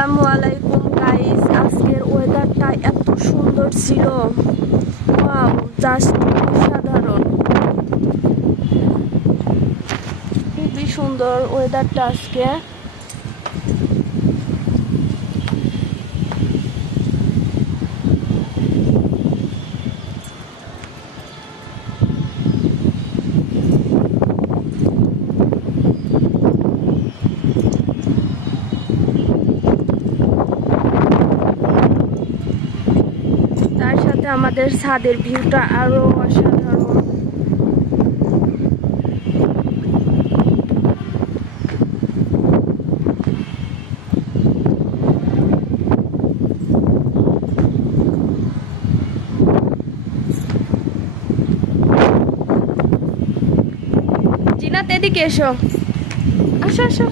আসসালামু আলাইকুম গাইস, আজকের ওয়েদারটা এত সুন্দর ছিল। ওয়াও, জাস্ট অসাধারণ। খুবই সুন্দর ওয়েদারটা আজকে। তার সাথে আমাদের ছাদের ভিউটা আরো অসাধারণ। জিনাত, এদিকে এসো, আসো আসো।